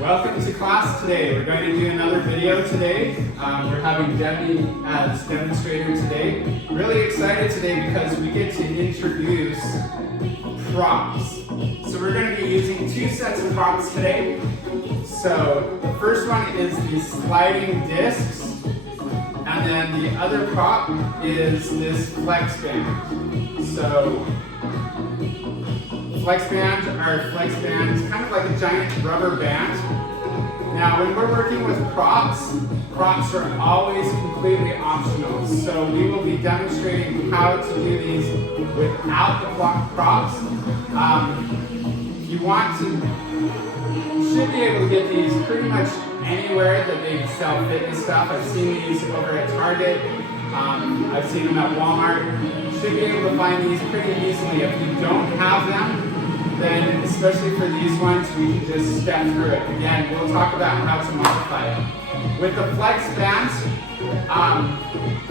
Welcome to class today. We're going to do another video today. We're having Debbie as demonstrator today. Really excited today because we get to introduce props. So we're going to be using two sets of props today. So the first one is the sliding discs, and then the other prop is this flex band. So flex bands are flex bands, kind of like a giant rubber band. Now, when we're working with props are always completely optional. So we will be demonstrating how to do these without the props. If you want to, you should be able to get these pretty much anywhere that they sell fitness stuff. I've seen these over at Target. I've seen them at Walmart. You should be able to find these pretty easily. If you don't have them, then especially for these ones, we can just step through it. Again, we'll talk about how to modify it. With the flex bands,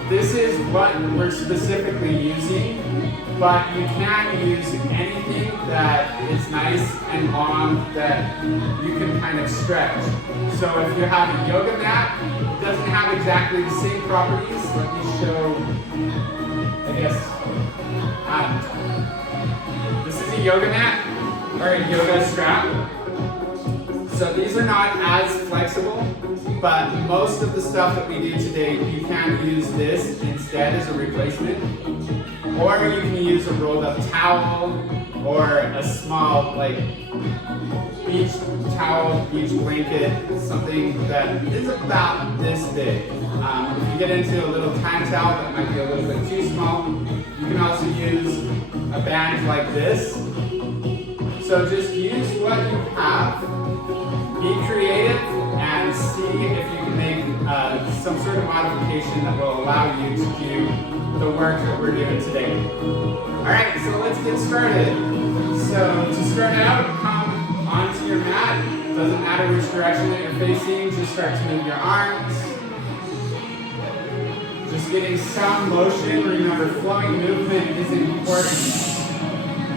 this is what we're specifically using, but you can use anything that is nice and long that you can kind of stretch. So if you have a yoga mat, it doesn't have exactly the same properties. Let me show, I guess. This is a yoga mat, or a yoga strap. So these are not as flexible, but most of the stuff that we do today, you can use this instead as a replacement. Or you can use a rolled up towel, or a small beach towel, beach blanket, something that is about this big. If you get into a little tan towel that might be a little bit too small, you can also use a band like this. So just use what you have, be creative, and see if you can make some sort of modification that will allow you to do the work that we're doing today. Alright, so let's get started. So to start out, come onto your mat. Doesn't matter which direction that you're facing, just start to move your arms. Just getting some motion. Remember, flowing movement is important.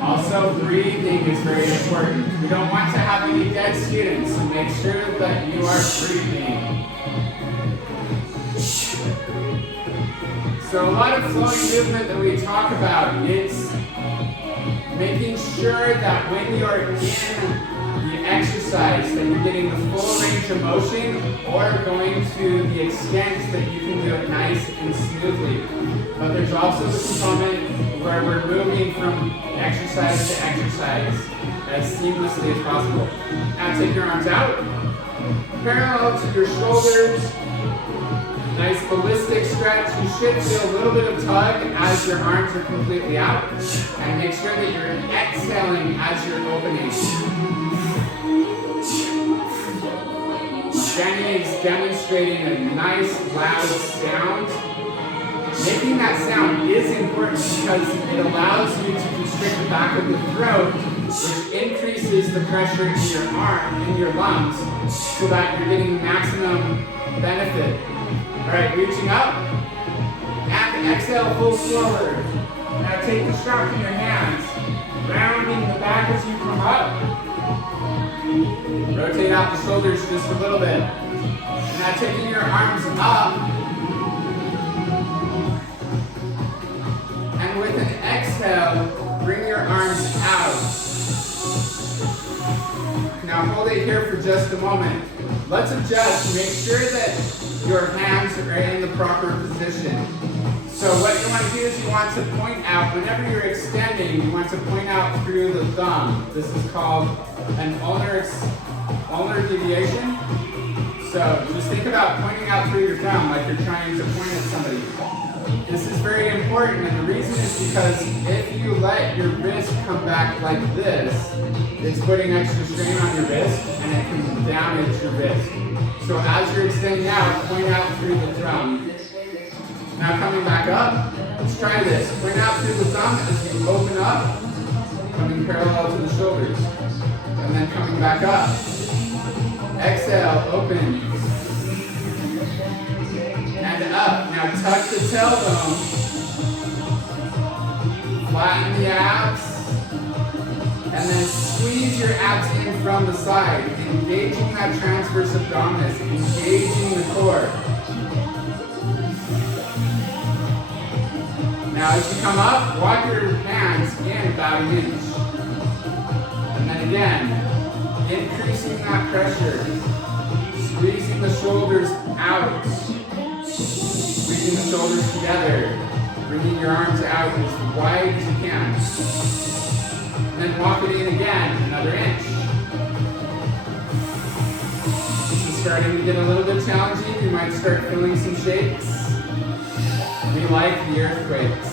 Also, breathing is very important. We don't want to have any dead students, so make sure that you are breathing. So a lot of flowing movement that we talk about, it's making sure that when you're in the exercise that you're getting the full range of motion, or going to the extent that you can do it nice and smoothly. But there's also the component where we're moving from exercise to exercise as seamlessly as possible. Now take your arms out, parallel to your shoulders. Nice ballistic stretch. You should feel a little bit of tug as your arms are completely out. And make sure that you're exhaling as you're opening. Jenny is demonstrating a nice loud sound. Making that sound is important because it allows you to constrict the back of the throat, which increases the pressure in your arm, in your lungs, so that you're getting maximum benefit. Alright, reaching up, and exhale, full forward. Now take the strap in your hands, rounding the back as you come up. Rotate out the shoulders just a little bit. Now taking your arms up, and with an exhale, bring your arms out. Now hold it here for just a moment. Let's adjust. Make sure that your hands are in the proper position. So what you want to do is you want to point out, whenever you're extending, you want to point out through the thumb. This is called an ulnar deviation. So just think about pointing out through your thumb like you're trying to point at somebody. This is very important, and the reason is because if you let your wrist come back like this, it's putting extra strain on your wrist, and it can damage your wrist. So as you're extending out, point out through the thumb. Now coming back up, let's try this. Point out through the thumb as you open up, coming parallel to the shoulders, and then coming back up. Exhale, open. And up. Now tuck the tailbone. Flatten the abs. And then squeeze your abs in from the side. engaging that transverse abdominis, engaging the core. Now as you come up, walk your hands in about an inch. And then again, increasing that pressure, squeezing the shoulders out, squeezing the shoulders together, bringing your arms out as wide as you can. And then walk it in again, another inch. This is starting to get a little bit challenging. You might start feeling some shakes. We like the earthquakes.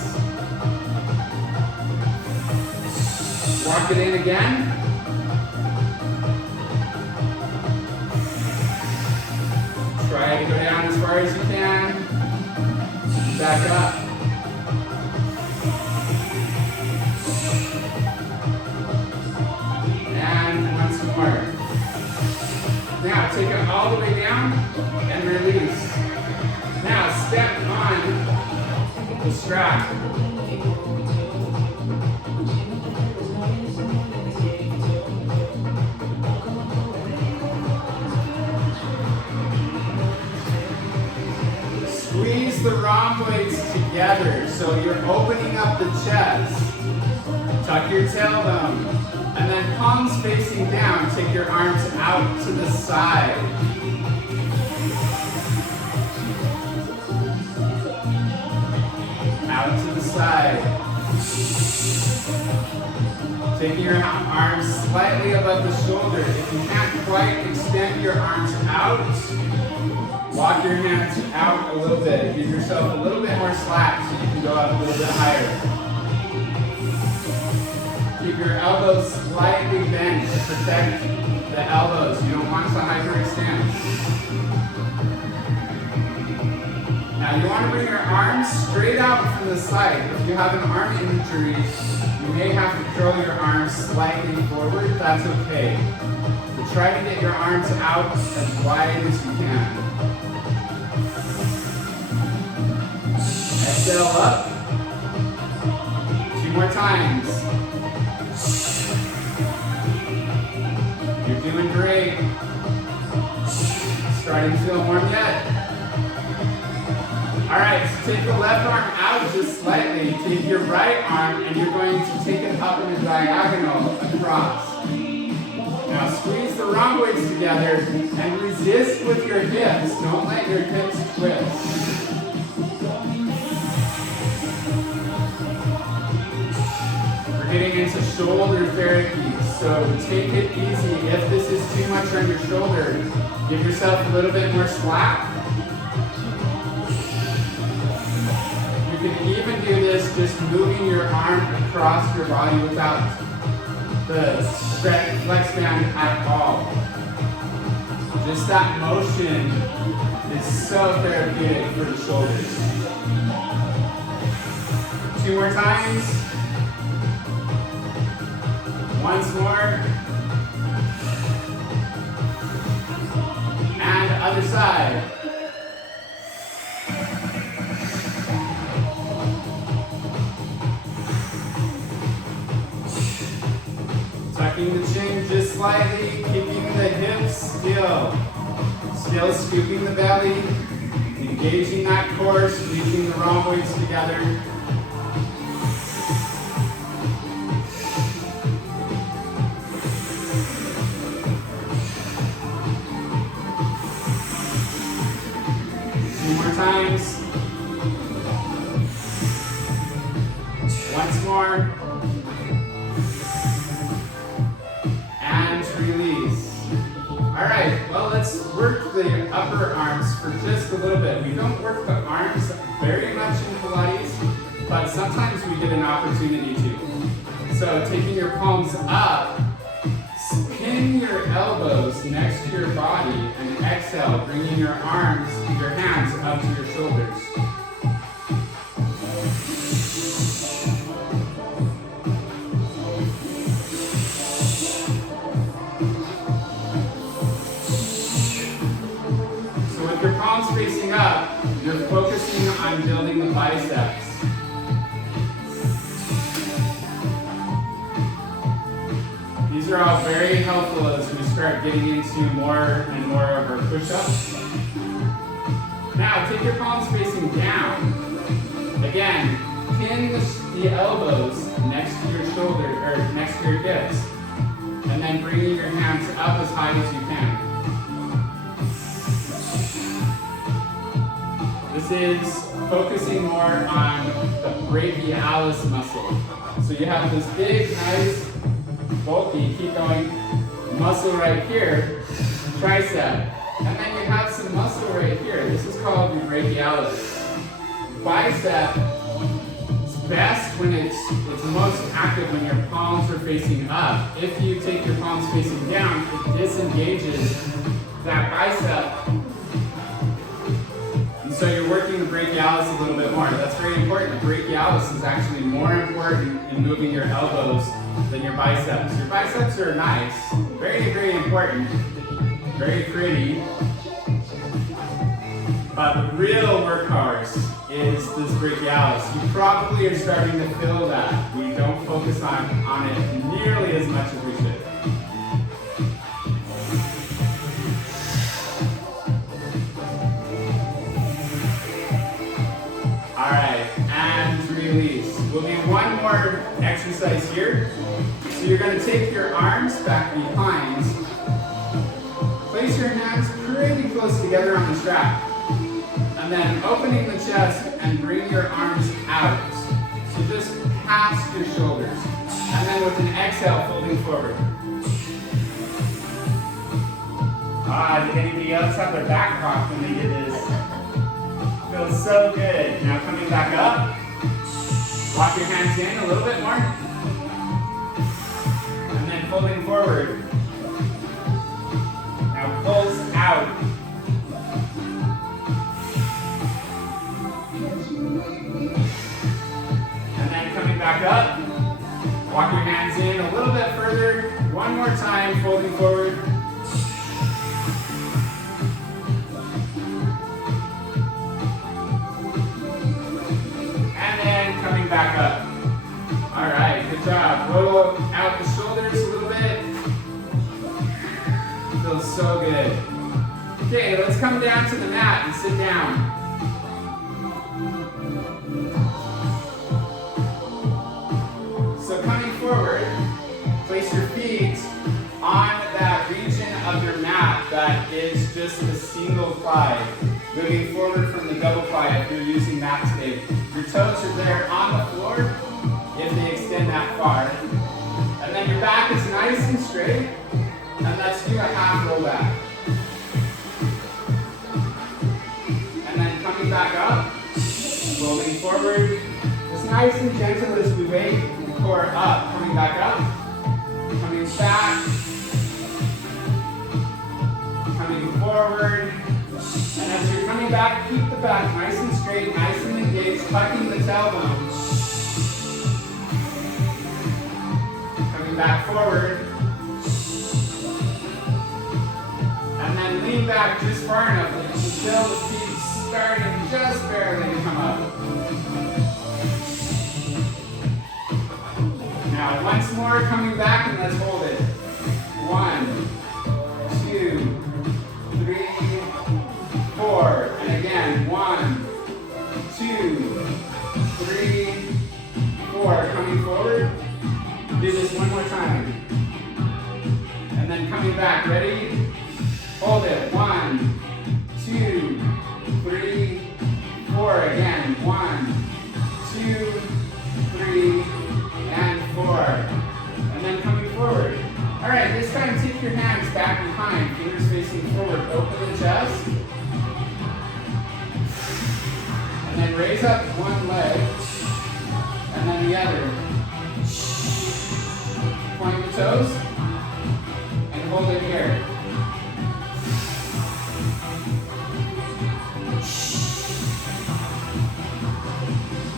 Walk it in again. Try to go down as far as you can. Back up. And once more. Now take it all the way down and release. Now step on the strap. Squeeze the rhomboids together so you're opening up the chest. Tuck your tailbone. And then palms facing down, take your arms out to the side. Out to the side. Taking your arms slightly above the shoulder. If you can't quite extend your arms out, walk your hands out a little bit. Give yourself a little bit more slack so you can go up a little bit higher. Keep your elbows slightly bent to protect the elbows. You don't want to hyperextend. Now you want to bring your arms straight out from the side. If you have an arm injury, you may have to curl your arms slightly forward. That's okay. But try to get your arms out as wide as you can. Exhale up. 2 more times. You're doing great. Starting to feel warm yet? Alright, so take the left arm out just slightly. Take your right arm and you're going to take it up in a diagonal across. Now squeeze the rhomboids together and resist with your hips. Don't let your hips twist. We're getting into shoulder therapy. So take it easy. If this is too much on your shoulder, give yourself a little bit more slack. You can even do this just moving your arm across your body without the flex band at all. Just that motion is so therapeutic for the shoulders. 2 more times. Once more. And other side. Tucking the chin just slightly, keeping the hips still. Still scooping the belly, engaging that core, squeezing the rhomboids together. Times. Once more. And release. Alright, well let's work the upper arms for just a little bit. We don't work the arms very much in Pilates, but sometimes we get an opportunity to. So taking your palms up, pin your elbows next to your body and exhale, bringing your hands up to your shoulders. So with your palms facing up, you're focusing on building the biceps. These are all very helpful as we start getting into more and more of our push-ups. Now, take your palms facing down. Again, pin the elbows next to your shoulder, or next to your hips. And then bringing your hands up as high as you can. This is focusing more on the brachialis muscle. So you have this big, nice, bulky, keep going, muscle right here, tricep. And then you have some muscle right here. This is called the brachialis. Bicep is best when it's most active when your palms are facing up. If you take your palms facing down, it disengages that bicep. And so you're working the brachialis a little bit more. That's very important. The brachialis is actually more important in moving your elbows than your biceps. Your biceps are nice, very, very important, very pretty. But the real workhorse is this brachialis. You probably are starting to feel that. We don't focus on it nearly as much as we should. Alright, and release. We'll do one more exercise here. So you're going to take your arms back behind. Place your hands pretty close together on the strap. And then opening the chest and bring your arms out. So just past your shoulders. And then with an exhale, folding forward. Did anybody else have their back rocked when they did this? Feels so good. Now coming back up. Walk your hands in a little bit more. And then folding forward. Now pulls out. And then coming back up. Walk your hands in a little bit further. One more time, folding forward. Back up. All right, good job. Roll out the shoulders a little bit. Feels so good. Okay, let's come down to the mat and sit down. So coming forward, place your feet on that region of your mat that is just a single ply. Moving forward from the double ply if you're using that today. Your toes are there on the floor if they extend that far. And then your back is nice and straight. And let's do a half roll back. And then coming back up, rolling forward. As nice and gentle as we wait, the core up, coming back up, coming back, coming forward. And as you're coming back, keep the back nice and straight, nice and engaged, tucking the tailbone. Coming back forward. And then lean back just far enough that you can feel the feet starting just barely to come up. Now, once more, coming back, and let's hold it. 1, 2, 3, 4, and again, 1, 2, 3, 4, coming forward. Do this one more time. And then coming back, ready? Hold it, 1, 2, 3, 4, again, 1, 2, 3, and 4. And then coming forward. All right, this time take your hands back behind, fingers facing forward, open the chest. And then raise up one leg, and then the other. Point the toes, and hold it here.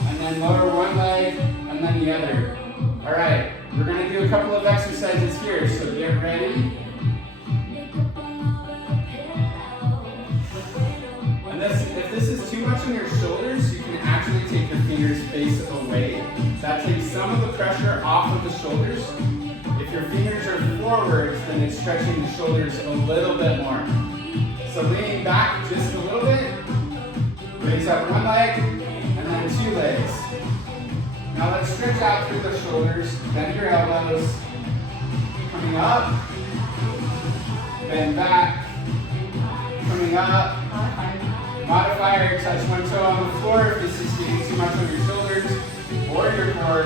And then lower one leg, and then the other. All right, we're going to do a couple of exercises here, so get ready. If this is too much on your shoulders, you can actually take your fingers face away. That takes some of the pressure off of the shoulders. If your fingers are forwards, then it's stretching the shoulders a little bit more. So leaning back just a little bit, raise up one leg, and then two legs. Now let's stretch out through the shoulders, bend your elbows, coming up, bend back, coming up. Modifier, touch one toe on the floor if this is getting too much on your shoulders or your core.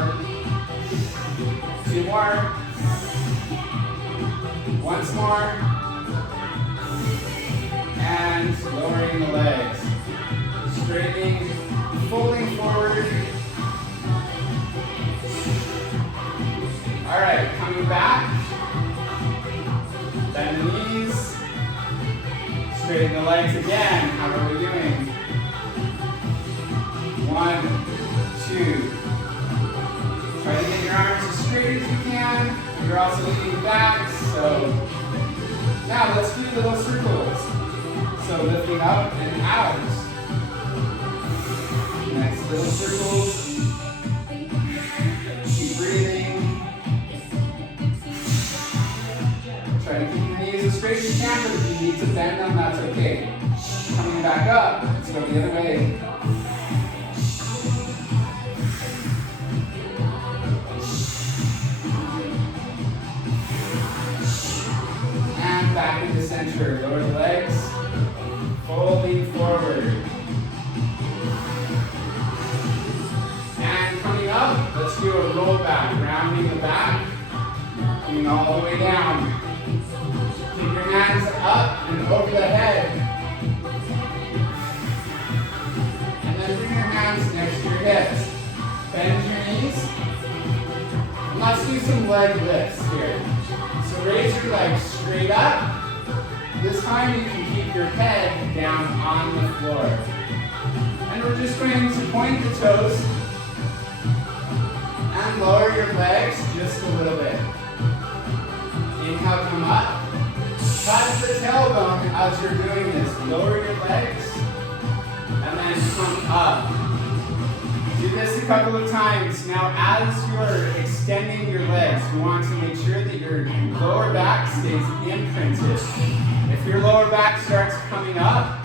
Two more. Once more. And lowering the legs. Straightening, folding forward. All right, coming back. Bend the knees. Straighten the legs again. How are we doing? 1, 2. Try to get your arms as straight as you can. You're also leaning back. So now let's do little circles. So lifting up and out. Next little circles. Keep breathing. Try to keep your knees as straight as you can, but if you need to bend them, that's okay. Coming back up, let's go the other way. And back into center. Lower the legs, folding forward. And coming up, let's do a roll back, rounding the back, coming all the way down. Keep your hands up and over the head. And then bring your hands next to your hips. Bend your knees. And let's do some leg lifts here. So raise your legs straight up. This time you can keep your head down on the floor. And we're just going to point the toes and lower your legs just a little bit. Inhale, come up. Touch the tailbone as you're doing this. Lower your legs and then come up. Do this a couple of times. Now as you're extending your legs, you want to make sure that your lower back stays imprinted. If your lower back starts coming up,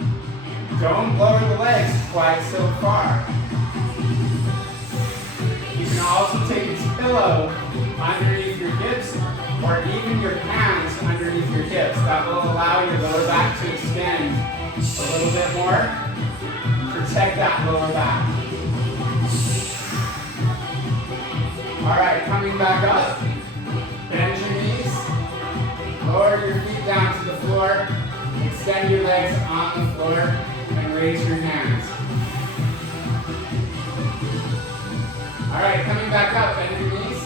don't lower the legs quite so far. You can also take a pillow underneath your hips or even your hands underneath your hips. That will allow your lower back to extend a little bit more and protect that lower back. All right, coming back up. Bend your knees. Lower your feet down to the floor. Extend your legs on the floor and raise your hands. All right, coming back up. Bend your knees.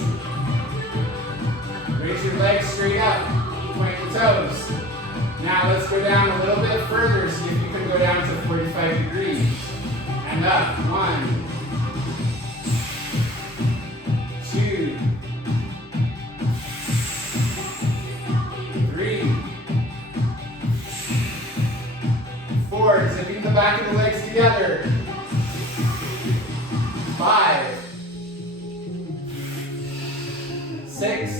Raise your legs straight up. Point the toes. Now let's go down a little bit further. See if you can go down to 45 degrees. And up. 1, 2, 3, 4. Zipping the back of the legs together. 5, 6,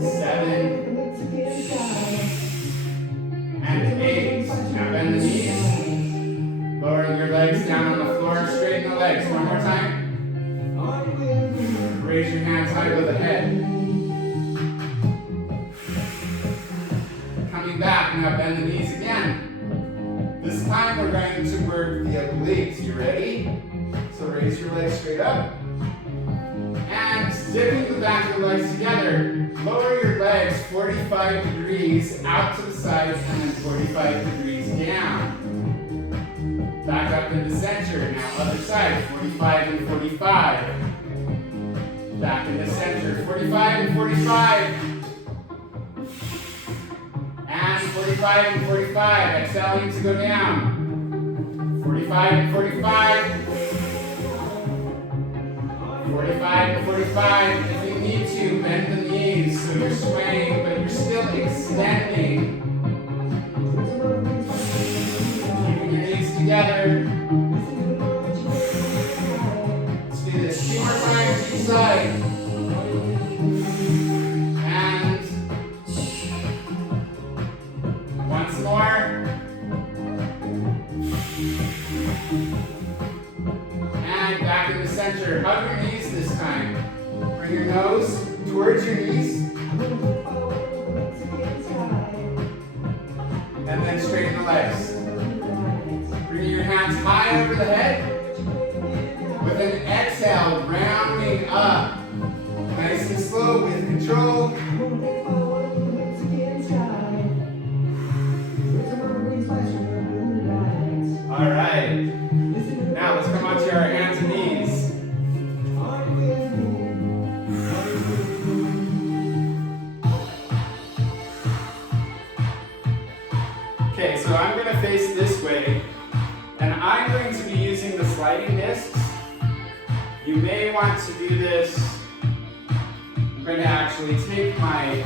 7, and 8. Now bend the knees. Lowering your legs down on the floor. Straighten the legs. One more time. Raise your hands high above the head. Coming back. Now bend the knees again. This time we're going to work the obliques. You ready? So raise your legs straight up. And zipping the back of the legs together. Lower your legs 45 degrees out to the sides and then 45 degrees down. Back up into center. Now other side. 45 and 45. Back into center. 45 and 45. And 45 and 45. Exhaling to go down. 45 and 45. 45 and 45. If you need to, bend the knees so you're swaying, but you're still extending. Keeping your knees together. Let's do this 2 more times each side. towards your knees. And then straighten the legs. Bring your hands high over the head. With an exhale, rounding up. Nice and slow with control. All right. Now let's come onto our hands and knees. Okay, so I'm going to face this way, and I'm going to be using the sliding discs. You may want to do this. I'm going to actually take my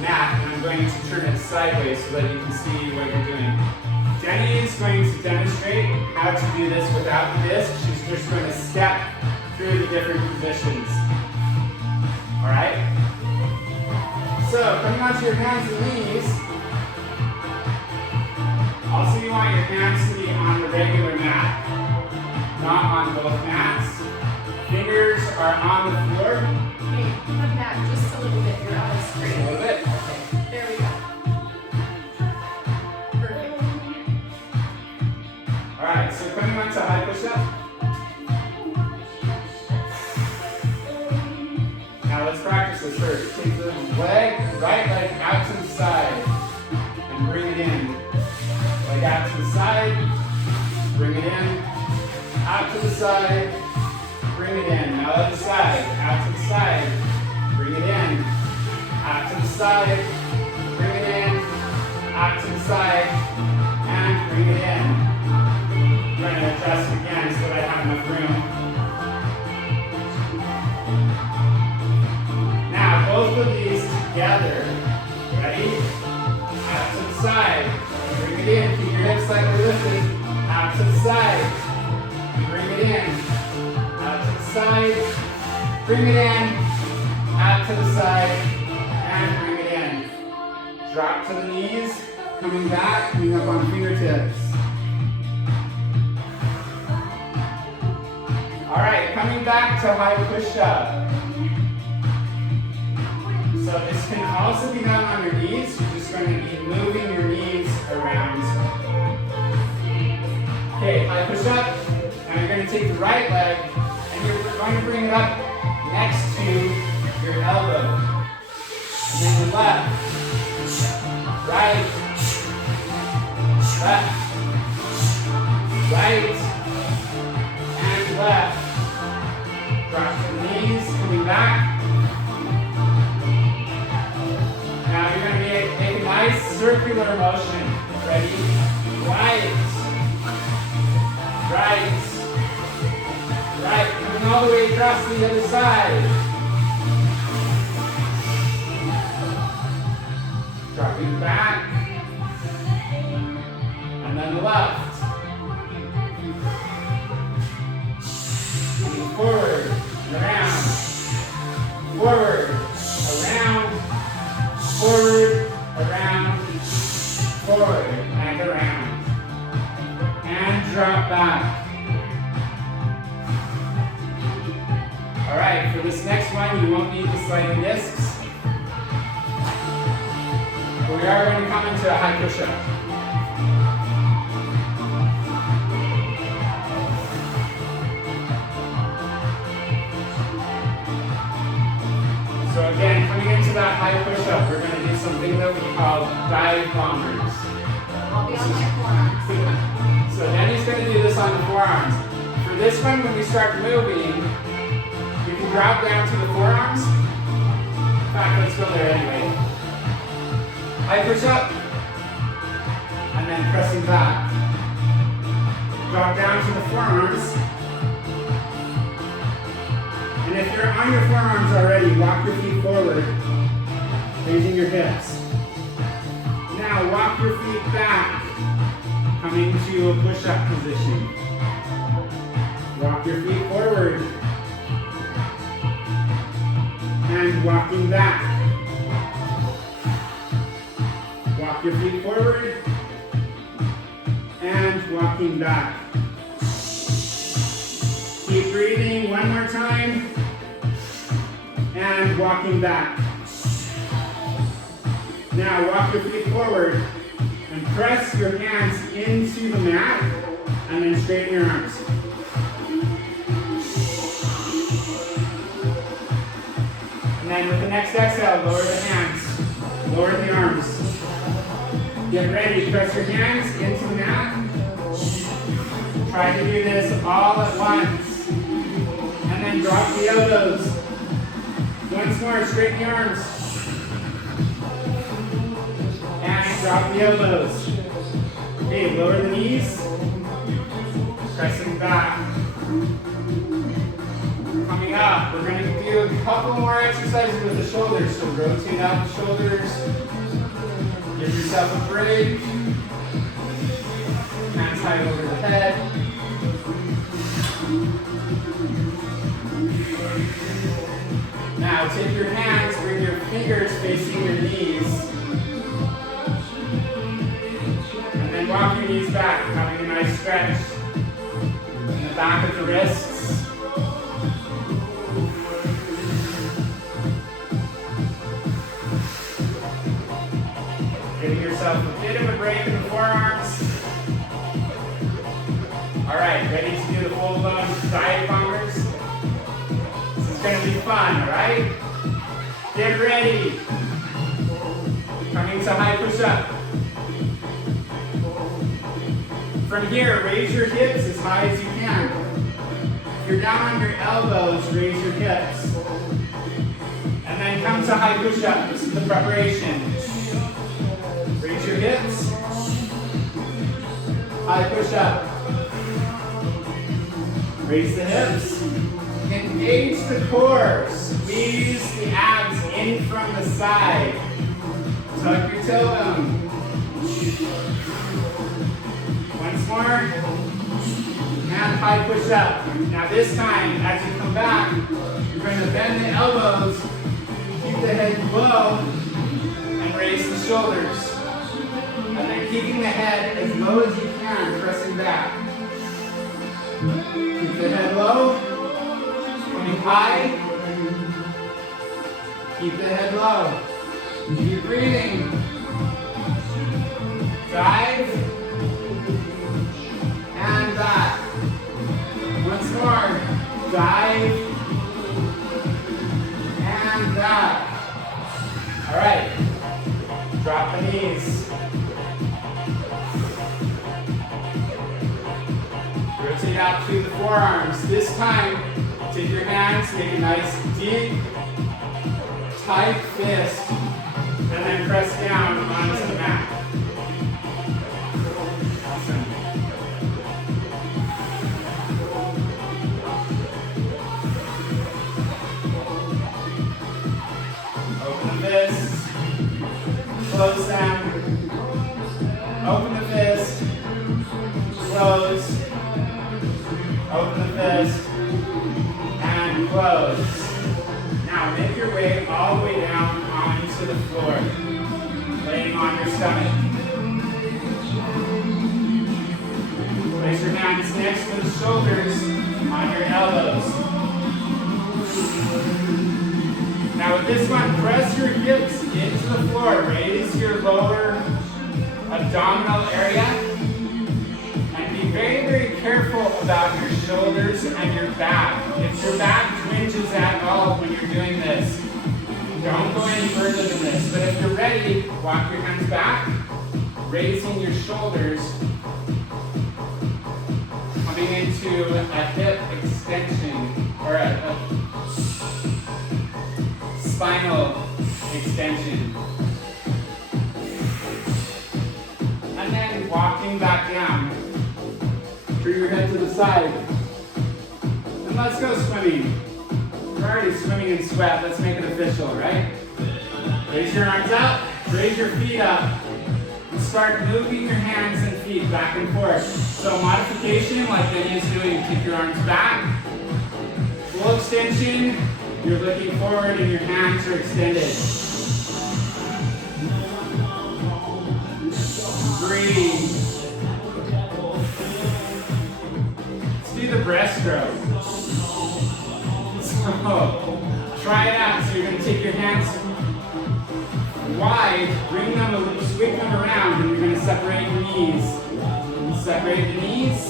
mat and I'm going to turn it sideways so that you can see what you're doing. Jenny is going to demonstrate how to do this without the disc. She's just going to step through the different positions. Alright? So, coming onto your hands and knees. Also, you want your hands to be on the regular mat, not on both mats. Fingers are on the floor. Hey, come back just a little bit. You're out of straight. A little bit. Okay, there we go. Perfect. All right, so coming on to high push-up. Now let's practice this first. Take the leg, right leg out to the side and bring it in. Leg out to the side, bring it in, out to the side, bring it in. Now other side, out to the side, bring it in, out to the side, bring it in, out to the side, and bring it in. I'm going to adjust again so that I have enough room. Now both of these together. Ready? Out to the side. Bring it in. Keep your hips slightly lifted. Out to the side. Bring it in. Out to the side. Bring it in. Out to the side. And bring it in. Drop to the knees. Coming back. Coming up on fingertips. Alright, coming back to high push-up. So this can also be done on your knees. You're just going to be moving your knees around. Okay, high push-up. Now you're going to take the right leg and you're going to bring it up next to your elbow. And then the left, right, left, right, and left. Drop to the knees, coming back. Now you're going to make a nice circular motion. Ready? Right, right, right. Coming all the way across to the other side. Dropping back. And then the left. Moving forward, around, forward, around, forward, around, forward, and around. And drop back. Alright, for this next one, you won't need the sliding discs. But we are going to come into a high push-up. So again, coming into that high push-up, we're going to do something that we call dive bombers. I'll be on my forearms. So Danny's going to do this on the forearms. For this one, when we start moving, you can drop down to the forearms. In fact, let's go there anyway. High push-up, and then pressing back. Drop down to the forearms. And if you're on your forearms already, walk your feet forward, raising your hips. Now walk your feet back, coming to a push-up position. Walk your feet forward, and walking back. Walk your feet forward, and walking back. Keep breathing, one more time. and walking back. Now walk your feet forward and press your hands into the mat and then straighten your arms. And then with the next exhale, lower the hands, lower the arms. Get ready, press your hands into the mat. Try to do this all at once. And then drop the elbows. Once more, straighten your arms. And drop the elbows. Okay, lower the knees. Pressing back. Coming up, we're going to do a couple more exercises with the shoulders. So rotate out the shoulders. Give yourself a break. Hands high over the head. Now take your hands, bring your fingers facing your knees. And then walk your knees back, having a nice stretch in the back of the wrists. Giving yourself a bit of a break in the forearms. All right, ready to do the full-blown side climbers? This is going to be fun, all right? Get ready. Coming to high push-up. From here, raise your hips as high as you can. If you're down on your elbows, raise your hips. And then come to high push-up. This is the preparation. Raise your hips. High push-up. Raise the hips. Engage the core. Squeeze the abs in from the side. Tuck your tailbone. Once more. And high push up. Now this time, as you come back, you're going to bend the elbows, keep the head low, and raise the shoulders. And then keeping the head as low as you can, pressing back. Keep the head low, coming high. Keep the head low. Keep breathing. Dive. And back. Once more. Dive. And back. All right. Drop the knees. Rotate out through the forearms. This time, take your hands, make a nice deep, tight fist, and then press down onto the mat. Awesome. Open the fists, close them. Open the fist, close. Open the fist, and close. Now make your way all the way down onto the floor, laying on your stomach. Place your hands next to the shoulders on your elbows. Now with this one, press your hips into the floor. Raise your lower abdominal area. Very, very careful about your shoulders and your back. If your back twinges at all when you're doing this, don't go any further than this. But if you're ready, walk your hands back, raising your shoulders, coming into a hip extension or a spinal extension. And then walking back down. Turn your head to the side. And let's go swimming. We're already swimming in sweat. Let's make it official, right? Raise your arms up. Raise your feet up. And start moving your hands and feet back and forth. So modification, like Denny is doing, keep your arms back. Full extension. You're looking forward and your hands are extended. Breathe. The breaststroke. So, try it out. take your hands wide, bring them, sweep them around, and you're going to separate your knees. Separate the knees.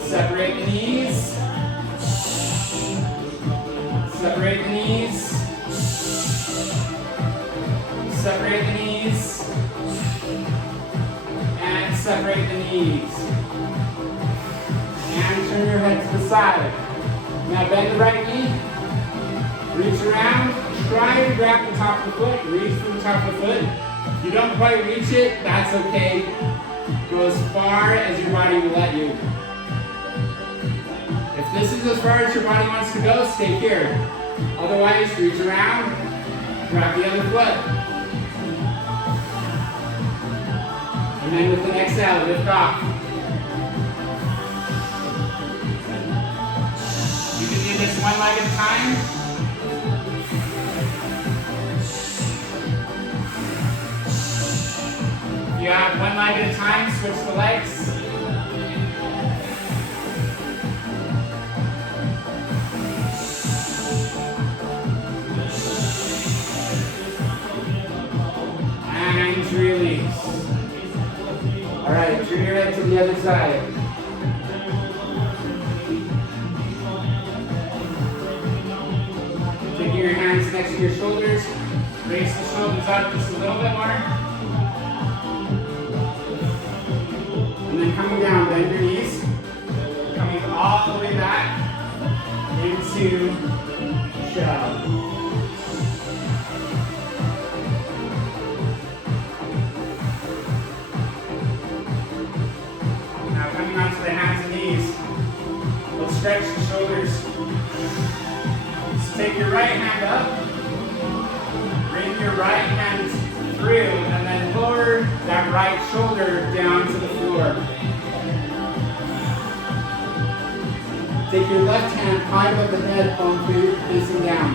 Separate the knees. Separate the knees. Separate the knees. And separate the knees. And turn your head to the side. Now bend the right knee. Reach around. Try to grab the top of the foot. Reach for the top of the foot. If you don't quite reach it, that's okay. Go as far as your body will let you. If this is as far as your body wants to go, stay here. Otherwise, reach around, grab the other foot. And then with an exhale, lift off. You can do this one leg at a time. If you have one leg at a time, switch the legs. And release. All right, turn your head to the other side. Taking your hands next to your shoulders. Raise the shoulders up just a little bit more. And then coming down, bend your knees. Coming all the way back into shell. Now coming onto the hands and knees. Let's stretch the shoulders. So take your right hand up. Bring your right hand through and then lower that right shoulder down to the floor. Take your left hand high above the head, palm facing down.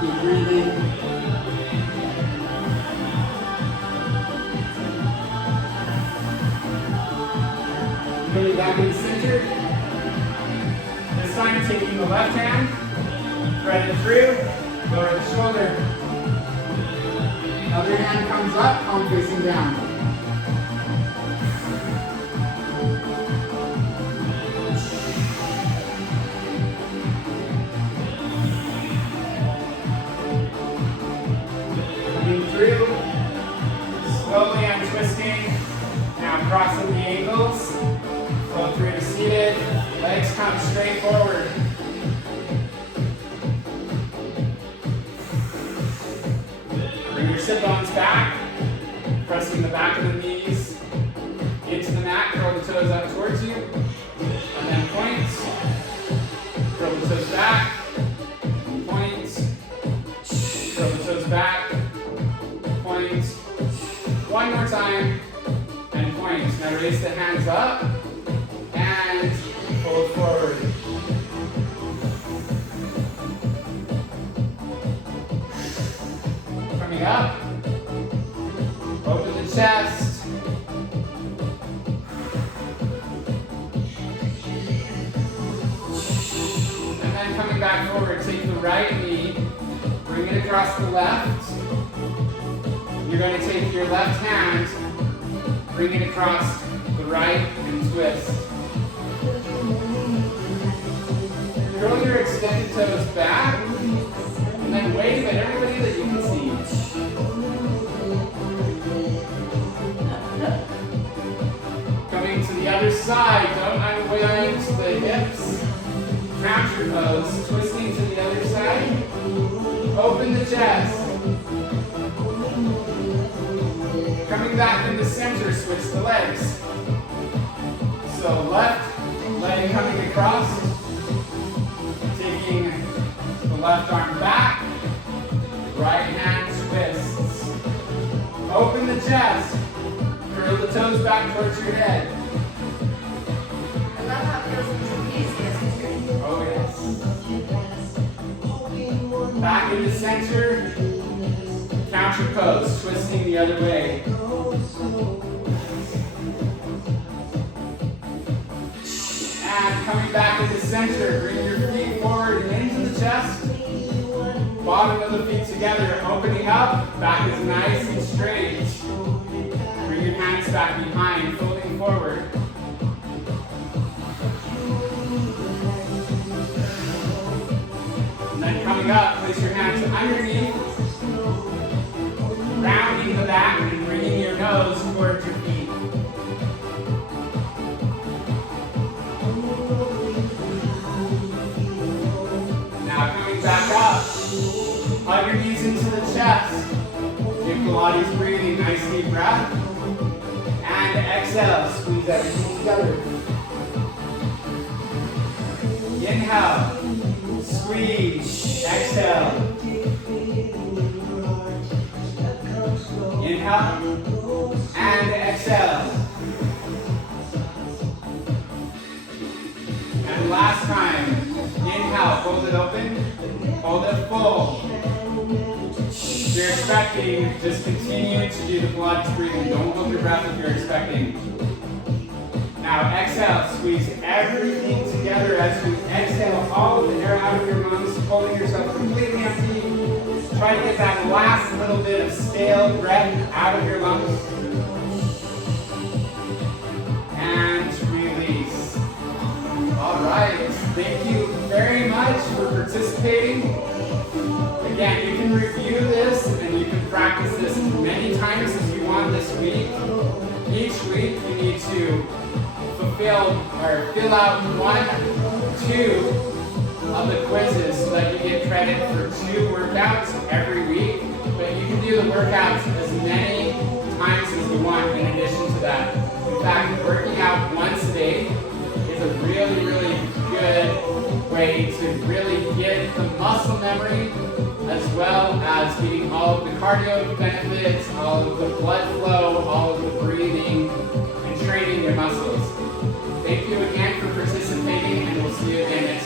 Keep breathing. Coming back in the center. This time taking the left hand, thread it through, lower the shoulder. Other hand comes up, palm facing down. Through, slowly untwisting, now crossing the ankles, flow through to seated, legs come straight forward. Bring your sit bones back, pressing the back of the knees into the mat, curl the toes up towards you, and then point, curl the toes back, point, curl the toes back, point, one more time, and point. Now raise the hands up, and fold forward. Coming up, open the chest. And then coming back forward, take the right knee, bring it across the left. You're going to take your left hand, bring it across the right, and twist. Curl your extended toes back, and then wave at everybody that you can see. Coming to the other side, don't unwind the hips. Counter pose, twisting to the other side. Open the chest. Coming back in the center, switch the legs. So left leg coming across, taking the left arm back, right hand twists. Open the chest, curl the toes back towards your head. I love how it feels easiest. Oh yes. Back in the center, counter pose, twisting the other way. coming back to the center, bring your feet forward and into the chest. Bottom of the feet together, opening up, back is nice and straight. Bring your hands back behind, folding forward. And then coming up, place your hands underneath, rounding the back and bringing your nose towards your feet. Now coming back up, hug your knees into the chest. Give Pilates breathing, nice deep breath. And exhale, squeeze everything together. Inhale, squeeze, exhale. Inhale, and exhale. And last time, inhale, hold it open, hold it full. If you're expecting, just continue to do the Pilates breathing. Don't hold your breath if you're expecting. Now exhale, squeeze everything together as you exhale all of the air out of your lungs, holding yourself completely empty. Try to get that last little bit of stale breath out of your lungs. And release. All right, thank you very much for participating. Again, you can review this and you can practice this many times as you want this week. Each week you need to fill out 1, 2 of the quizzes so that you get credit for 2 workouts every week. But you can do the workouts as many times as you want in addition to that. In fact, working out once a day is a really, really good way to really get the muscle memory as well as getting all of the cardio benefits, all of the blood flow,